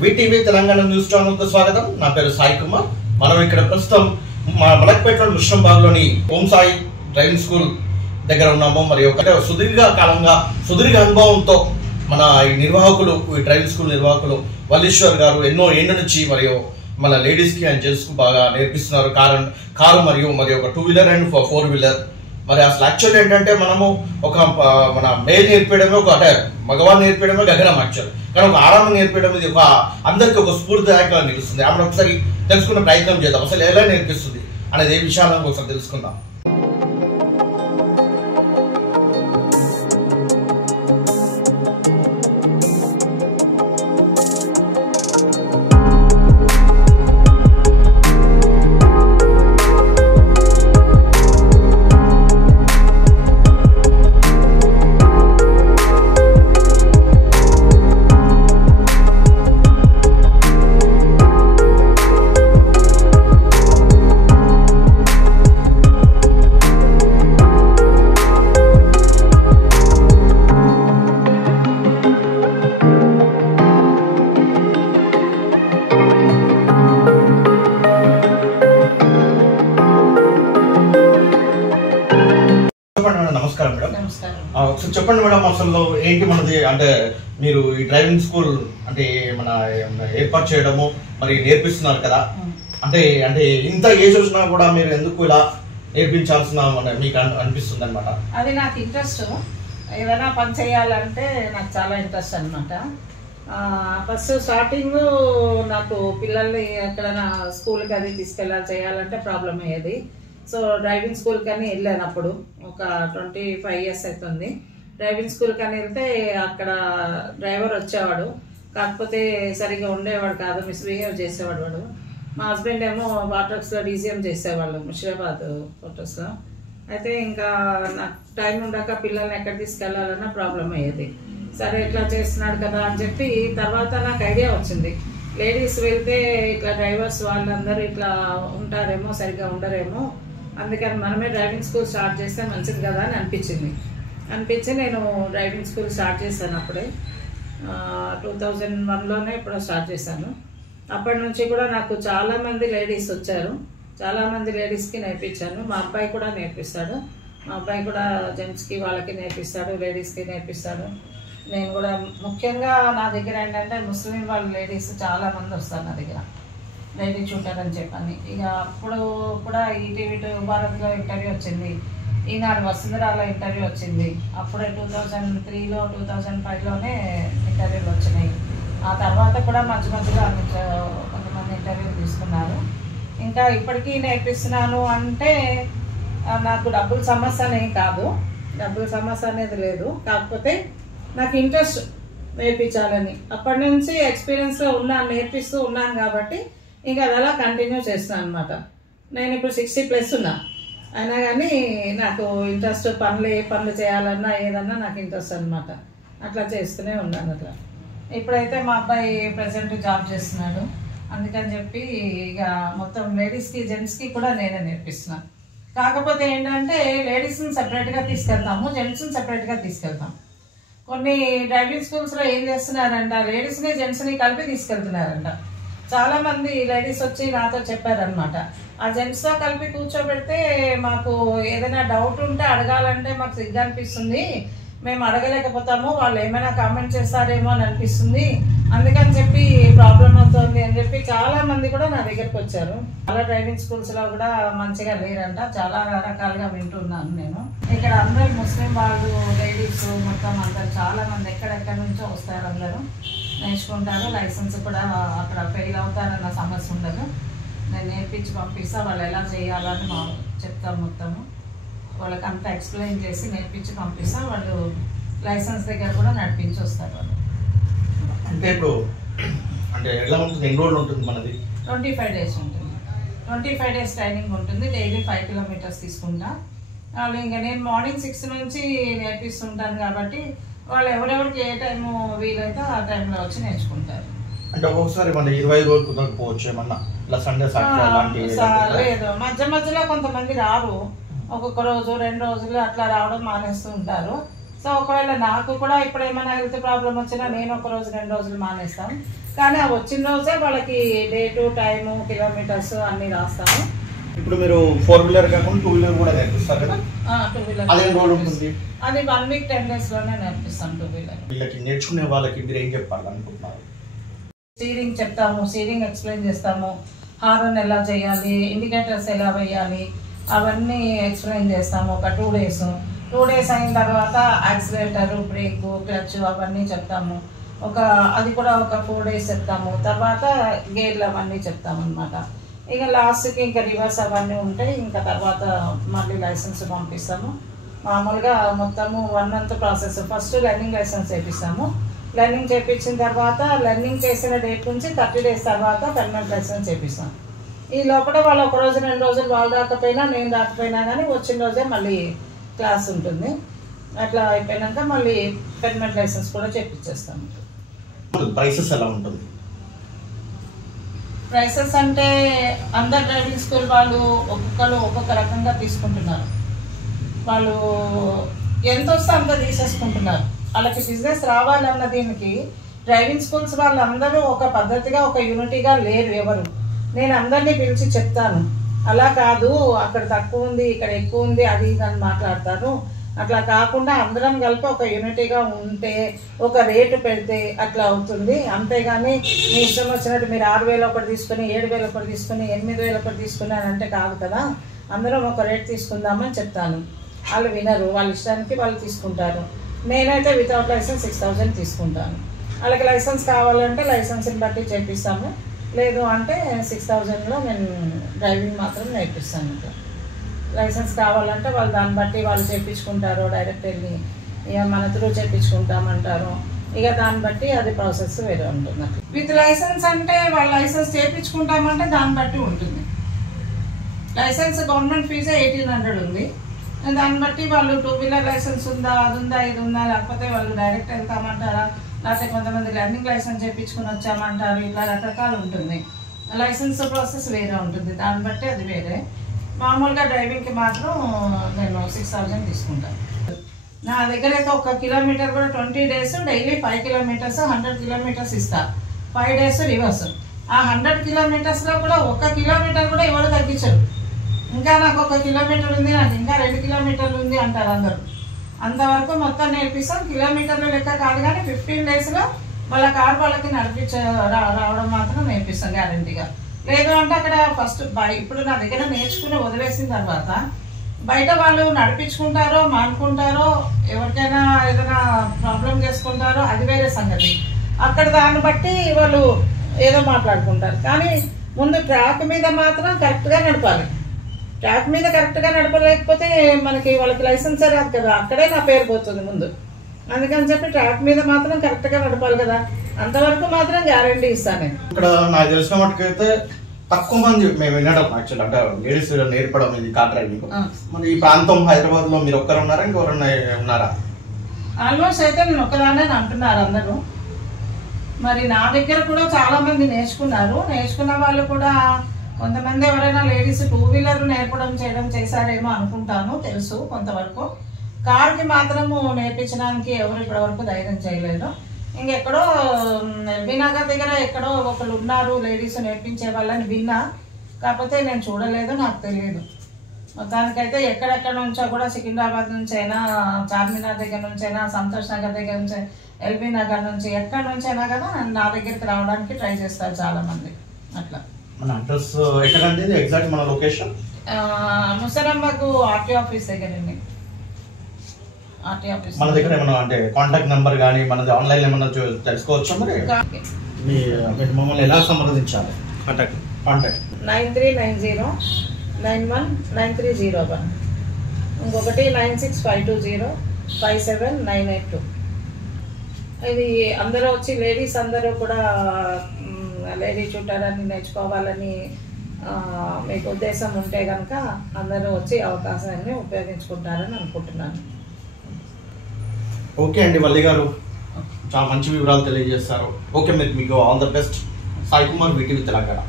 VTV Telangana news channel కు స్వాగతం. నా పేరు సాయి కుమార్. మనం ఇక్కడ ప్రస్తుతం మలక్పేట ముషంబాగ్లోని ఓం సాయి డ్రైవింగ్ స్కూల్ దగ్గర ఉన్నాము. మరి ఒకటే సుదీర్ఘ అనుభవంతో మన ఈ నిర్వాహకులు, ఈ డ్రైవింగ్ స్కూల్ నిర్వాహకులు వల్లీశ్వర్ గారు ఎన్నో ఏళ్ళ నుంచి మరియు మన లేడీస్ కి అండ్ జెంట్స్ కు బాగా నేర్పిస్తున్నారు. కారు మరియు ఒక 2 వీలర్ అండ్ 4 వీలర్. మరి అసలు యాక్చువల్ ఏంటంటే మనము మన మేల్ నేర్పేయడమే అంటే మగవాళ్ళు నేర్పేయడమే గగనం యాక్చువల్. కానీ ఒక ఆడవాళ్ళు నేర్పేయడం ఇది అందరికి ఒక స్ఫూర్తిదాయకంగా నిలుస్తుంది. ఆమె ఒకసారి తెలుసుకునే ప్రయత్నం చేద్దాం. అసలు ఎలా నేర్పిస్తుంది అనేది ఏ విషయాలను ఒకసారి తెలుసుకుందాం. నమస్కారం మేడం. ఒకసారి చెప్పండి మేడం, అసలు ఏంటి మనది అంటే మీరు ఈ డ్రైవింగ్ స్కూల్ అంటే మన ఏర్పాటు చేయడము మరి నేర్పిస్తున్నారు కదా, అంటే ఇంత ఏజ్ వచ్చినా కూడా మీరు ఎందుకు ఇలా నేర్పించాల్సిన మీకు అనిపిస్తుంది అనమాట? అది నాకు ఇంట్రెస్ట్. ఏదైనా పని చేయాలంటే నాకు చాలా ఇంట్రెస్ట్ అనమాట. ఫస్ట్ స్టార్టింగ్ నాకు పిల్లల్ని ఎక్కడైనా స్కూల్కి అది తీసుకెళ్ళాలి చేయాలంటే ప్రాబ్లం అయ్యేది. సో డ్రైవింగ్ స్కూల్ కానీ వెళ్ళాను. అప్పుడు ఒక 25 years అవుతుంది. డ్రైవింగ్ స్కూల్ కానీ వెళ్తే అక్కడ డ్రైవర్ వచ్చేవాడు, కాకపోతే సరిగ్గా ఉండేవాడు కాదు, మిస్బిహేవ్ చేసేవాడు వాడు. మా హస్బెండ్ ఏమో వాటర్స్లో డీసీఎం చేసేవాళ్ళు ముషిరాబాద్ ఫోటోస్లో. అయితే ఇంకా నాకు టైం ఉండక పిల్లల్ని ఎక్కడ తీసుకెళ్లాలన్నా ప్రాబ్లం అయ్యేది. సరే ఇట్లా చేస్తున్నాడు కదా అని చెప్పి తర్వాత నాకు ఐడియా వచ్చింది, లేడీస్ వెళ్తే ఇట్లా డ్రైవర్స్ వాళ్ళందరూ ఇట్లా ఉంటారేమో, సరిగ్గా ఉండరేమో, అందుకని మనమే డ్రైవింగ్ స్కూల్ స్టార్ట్ చేస్తే మంచిది కదా అని అనిపించి నేను డ్రైవింగ్ స్కూల్ స్టార్ట్ చేశాను. అప్పుడే 2001లోనే ఇప్పుడు స్టార్ట్ చేశాను. అప్పటి నుంచి కూడా నాకు చాలామంది లేడీస్ వచ్చారు. చాలామంది లేడీస్కి నేర్పించాను. మా అబ్బాయి కూడా నేర్పిస్తాడు. మా అబ్బాయి కూడా జెంట్స్కి వాళ్ళకి నేర్పిస్తాడు, లేడీస్కి నేర్పిస్తాడు. నేను కూడా ముఖ్యంగా నా దగ్గర ఏంటంటే ముస్లిం వాళ్ళు లేడీస్ చాలామంది వస్తారు నా దగ్గర, లేడీ షూటర్ అని చెప్పని. ఇక అప్పుడు కూడా ఈటీవీ భారత్లో ఇంటర్వ్యూ వచ్చింది, ఈనాడు వసుంధరాలో ఇంటర్వ్యూ వచ్చింది. అప్పుడే 2003లో 2005లోనే ఇంటర్వ్యూలు వచ్చినాయి. ఆ తర్వాత కూడా మధ్యలో కొంతమంది ఇంటర్వ్యూలు తీసుకున్నారు. ఇంకా ఇప్పటికీ నేర్పిస్తున్నాను అంటే నాకు డబ్బుల సమస్య అనేది కాదు, డబ్బుల సమస్య అనేది లేదు. కాకపోతే నాకు ఇంట్రెస్ట్ నేర్పించాలని అప్పటి నుంచి ఎక్స్పీరియన్స్లో నేర్పిస్తూ ఉన్నాను కాబట్టి ఇంకా అది అలా కంటిన్యూ చేస్తున్నాను అనమాట. నేను ఇప్పుడు 60+ ఉన్నా, అయినా కానీ నాకు ఇంట్రెస్ట్ పనులు చేయాలన్నా ఏదన్నా నాకు ఇంట్రెస్ట్ అనమాట. అట్లా చేస్తూనే ఉన్నాను. అట్లా ఇప్పుడైతే మా అబ్బాయి ప్రజెంట్ జాబ్ చేస్తున్నాడు, అందుకని చెప్పి ఇక మొత్తం లేడీస్కి జెంట్స్కి కూడా నేనే నేర్పిస్తున్నాను. కాకపోతే ఏంటంటే లేడీస్ని సపరేట్గా తీసుకెళ్తాము, జెంట్స్ని సపరేట్గా తీసుకెళ్తాం. కొన్ని డ్రైవింగ్ స్కూల్స్లో ఏం చేస్తున్నారంట, లేడీస్ని జెంట్స్ని కలిపి తీసుకెళ్తున్నారంట. చాలామంది లేడీస్ వచ్చి నాతో చెప్పారనమాట, ఆ జెంట్స్తో కలిపి కూర్చోబెడితే మాకు ఏదైనా డౌట్ ఉంటే అడగాలంటే మాకు సిగ్గు అనిపిస్తుంది, మేము అడగలేకపోతాము, వాళ్ళు ఏమైనా కామెంట్ చేస్తారేమో అని అనిపిస్తుంది, అందుకని చెప్పి ప్రాబ్లం అవుతుంది అని చెప్పి చాలామంది కూడా నా దగ్గరకు వచ్చారు. చాలా డ్రైవింగ్ స్కూల్స్లో కూడా మంచిగా లేరంట, చాలా రకాలుగా వింటున్నాను నేను. ఇక్కడ అందరూ ముస్లిం వాళ్ళు లేడీస్ మొత్తం అందరు చాలామంది ఎక్కడెక్కడి నుంచో వస్తారు, అందరూ నేర్చుకుంటారు. లైసెన్స్ కూడా అక్కడ ఫెయిల్ అవుతారన్న సమస్య ఉండదు. నేను నేర్పించి పంపిస్తా, వాళ్ళు ఎలా చేయాలని చెప్తాను మొత్తము. వాళ్ళకి అంతా ఎక్స్ప్లెయిన్ చేసి నేర్పించి పంపిస్తా, వాళ్ళు లైసెన్స్ దగ్గర కూడా నడిపించి వస్తారు వాళ్ళు. అంటే ఇప్పుడు అంటే ఎలా ఉంటుంది, ఎన్ని రోజులు ఉంటుంది మనది? 25 days ఉంటుంది. 25 days ట్రైనింగ్ ఉంటుంది. డైలీ 5 kilometers తీసుకుంటా. వాళ్ళు ఇంకా నేను మార్నింగ్ 6 నుంచి నేర్పిస్తుంటాను కాబట్టి వాళ్ళు ఎవరెవరికి ఏ టైము వీలైతే ఆ టైంలో వచ్చి నేర్చుకుంటారు. అంటే ఒక్కొక్కసారి మన 25 రోజులు కుదరకపోవచ్చు, ఏమన్నా ఇలా సండే సాటర్డే లేదు, మధ్యలో కొంతమంది రారు, ఒక్కొక్క రోజు 2 రోజులు అట్లా రావడం మానేస్తూ ఉంటారు. సో సో ఒకవేళ నాకు కూడా ఇప్పుడు ఏమైనా హెల్త్ ప్రాబ్లం వచ్చినా నేను ఒక రోజు 2 రోజులు మానేస్తాను. కానీ ఆ వచ్చిన రోజే వాళ్ళకి డేటు, టైము, కిలోమీటర్స్ అన్నీ రాస్తాను. ఇప్పుడు మీరు 4 వీలర్ కాకుండా 2 వీలర్ కూడా నేర్పిస్తారు కదా? 2 వీలర్ అది ఎన్ని రోజులు ఉంటుంది? అది 1 వీక్ 10 డేస్లోనే నేర్పిస్తాను 2 వీలర్. వీళ్ళకి నేర్చుకునే వాళ్ళకి మీరు ఏం చెప్పాలనుకుంటున్నారు? స్టీరింగ్ చెప్తాము, స్టీరింగ్ ఎక్స్ప్లెయిన్ చేస్తాము, హారన్ ఎలా చేయాలి, ఇండికేటర్స్ ఎలా వేయాలి అవన్నీ ఎక్స్ప్లెయిన్ చేస్తాము. ఒక 2 డేస్. 2 డేస్ అయిన తర్వాత యాక్సిలేటర్, బ్రేక్, క్లచ్ అవన్నీ చెప్తాము. అది కూడా ఒక 4 డేస్ చెప్తాము. తర్వాత గేర్లు అవన్నీ చెప్తాము అనమాట. ఇక లాస్ట్కి ఇంకా రివర్స్ అవన్నీ ఉంటే ఇంకా తర్వాత మళ్ళీ లైసెన్స్ పంపిస్తాము. మామూలుగా మొత్తము 1 month process. First learning license చేపిస్తాము. లెర్నింగ్ చేయించిన తర్వాత లెర్నింగ్ చేసిన డేట్ నుంచి 30 days తర్వాత పర్మనెంట్ లైసెన్స్ చేపిస్తాం. ఈ లోపల వాళ్ళు 1 రోజు 2 రోజులు వాళ్ళు రాకపోయినా నేను రాకపోయినా కానీ వచ్చిన రోజే మళ్ళీ క్లాస్ ఉంటుంది. అట్లా అయిపోయినాక మళ్ళీ పర్మనెంట్ లైసెన్స్ కూడా చేపించేస్తాము. ప్రైసెస్ ఎలా ఉంటుంది? ప్రైసెస్ అంటే అందరు డ్రైవింగ్ స్కూల్ వాళ్ళు ఒక్కొక్కరు ఒక్కొక్క రకంగా తీసుకుంటున్నారు. వాళ్ళు ఎంత వస్తే అంత తీసేసుకుంటున్నారు. వాళ్ళకి బిజినెస్ రావాలన్న దీనికి డ్రైవింగ్ స్కూల్స్ వాళ్ళందరూ ఒక పద్ధతిగా ఒక యూనిటీగా లేరు ఎవరు. నేను అందరినీ పిలిచి చెప్తాను, అలా కాదు అక్కడ తక్కువ ఉంది ఇక్కడ ఎక్కువ ఉంది అది ఇది అని మాట్లాడతారు. అట్లా కాకుండా అందరం కలిపి ఒక యూనిటీగా ఉంటే ఒక రేటు పెడితే అట్లా అవుతుంది. అంతేగాని మీ ఇష్టం వచ్చినట్టు మీరు 6,000 ఒకటి తీసుకుని 7,000 ఒకటి తీసుకుని 8,000 ఒకటి తీసుకుని అని అంటే కాదు కదా. అందరం ఒక రేట్ తీసుకుందామని చెప్తాను. వాళ్ళు వినరు, వాళ్ళ ఇష్టానికి వాళ్ళు తీసుకుంటారు. నేనైతే వితౌట్ లైసెన్స్ 6,000 తీసుకుంటాను. వాళ్ళకి లైసెన్స్ కావాలంటే లైసెన్స్ని బట్టి చేపిస్తాము, లేదు అంటే 6,000లో నేను డ్రైవింగ్ మాత్రం నేర్పిస్తాను. ఇంకా లైసెన్స్ కావాలంటే వాళ్ళు దాన్ని బట్టి వాళ్ళు చేయించుకుంటారు. డైరెక్ట్ వెళ్ళి ఇక మన త్రూ చేయించుకుంటామంటారు. ఇక దాన్ని బట్టి అది ప్రాసెస్ వేరే ఉంటుంది. విత్ లైసెన్స్ అంటే వాళ్ళు లైసెన్స్ చేయించుకుంటామంటే దాన్ని బట్టి ఉంటుంది. లైసెన్స్ గవర్నమెంట్ ఫీజే 1,800 ఉంది. దాన్ని బట్టి వాళ్ళు 2 వీలర్ లైసెన్స్ ఉందా, అది ఉందా, ఇది ఉందా, లేకపోతే వాళ్ళు డైరెక్ట్ వెళ్తామంటారా, లేకపోతే కొంతమంది లెర్నింగ్ లైసెన్స్ చేయించుకుని వచ్చామంటారు. ఇట్లా రకరకాలు ఉంటుంది. లైసెన్స్ ప్రాసెస్ వేరే ఉంటుంది. దాన్ని బట్టి అది వేరే. మామూలుగా డ్రైవింగ్కి మాత్రం నేను 6,000 తీసుకుంటాను. నా దగ్గర అయితే 1 కిలోమీటర్ కూడా 20 days డైలీ 5 kilometers 100 kilometers ఇస్తారు. 5 days రివర్స్. ఆ 100 kilometersలో కూడా 1 కిలోమీటర్ కూడా ఎవరు తగ్గించరు. ఇంకా నాకు 1 కిలోమీటర్ ఉంది, నాకు ఇంకా 2 kilometers ఉంది అంటారు అందరూ. అంతవరకు మొత్తం నేర్పిస్తాం. కిలోమీటర్లు లెక్క కాదు కానీ 15 daysలో వాళ్ళ కారు వాళ్ళకి రావడం మాత్రం నేర్పిస్తాం గ్యారంటీగా. లేదు అంటే అక్కడ ఫస్ట్ ఇప్పుడు నా దగ్గర నేర్చుకుని వదిలేసిన తర్వాత బయట వాళ్ళు నడిపించుకుంటారో మానుకుంటారో, ఎవరికైనా ఏదైనా ప్రాబ్లం చేసుకుంటారో అది వేరే సంగతి. అక్కడ దాన్ని బట్టి వాళ్ళు ఏదో మాట్లాడుకుంటారు. కానీ ముందు ట్రాక్ మీద మాత్రం కరెక్ట్గా నడపాలి. ట్రాక్ మీద కరెక్ట్గా నడపలేకపోతే మనకి వాళ్ళకి లైసెన్స్ రాదు కదా, అక్కడే నా పేరు పోతుంది ముందు. అందుకని చెప్పి ట్రాక్ మీద మాత్రం కరెక్ట్గా నడపాలి కదా, అంతవరకు మాత్రం గ్యారంటీ ఇస్తాను నేను. ఇక్కడ నాకు తెలిసిన మటుకైతే తక్కువ మంది మేము వినడం యాక్చువల్ అంటే లేడీస్ నేర్పడం ఇది కార్ డ్రైవింగ్. మరి ఈ ప్రాంతం హైదరాబాద్ లో మీరు ఒక్కరు ఉన్నారా, ఇంకెవరన్నా ఉన్నారా? ఆల్మోస్ట్ అయితే నేను ఒక్కదానే అంటున్నారు అందరూ. మరి నా దగ్గర కూడా చాలా మంది నేర్చుకున్నారు. నేర్చుకున్న వాళ్ళు కూడా కొంతమంది ఎవరైనా లేడీస్ 2 వీలర్ నేర్పడం చేశారేమో అనుకుంటాను, తెలుసు కొంతవరకు. కార్కి మాత్రము నేర్పించడానికి ఎవరు ఇప్పటివరకు ధైర్యం చేయలేదు. ఇంకెక్కడో ఎల్బీ నగర్ దగ్గర ఎక్కడో ఒకళ్ళు ఉన్నారు లేడీస్ నేర్పించే వాళ్ళని విన్నా, కాకపోతే నేను చూడలేదు, నాకు తెలియదు. మొత్తానికైతే ఎక్కడెక్కడ నుంచో కూడా సికింద్రాబాద్ నుంచి అయినా, చార్మినార్ దగ్గర నుంచి అయినా, సంతోష్ నగర్ దగ్గర నుంచి, ఎల్బీ నగర్ నుంచి ఎక్కడి నుంచి అయినా కదా నా దగ్గరికి రావడానికి ట్రై చేస్తారు చాలా మంది. అట్లా మన అడ్రస్ ఎక్కడండి ఎగ్జాక్ట్ మన లొకేషన్? ముసరమ్మకు ఆర్టీ ఆఫీస్ దగ్గరండి. ఆర్టీ ఆఫీస్ మన దగ్గర ఏమన్నా అంటే కాంటాక్ట్ నెంబర్ కానీ మనది ఆన్లైన్ ఏమన్నా తెలుసుకోవచ్చా? మరి మమ్మల్ని ఎలా సంప్రదించాలి? కాంటాక్ట్ 9390919301, ఇంకొకటి 9652057982. ఇది అందరూ వచ్చి లేడీస్ అందరూ కూడా లేడీ చూడటాన్ని నేర్చుకోవాలని మీకు ఉద్దేశం ఉంటే కనుక అందరూ వచ్చి అవకాశాన్ని ఉపయోగించుకుంటారని అనుకుంటున్నాను. ఓకే అండి, వల్లి గారు చాలా మంచి వివరాలు తెలియజేస్తారు. ఓకే, మీకు all the best. Sai Kumar, VTV Telangana.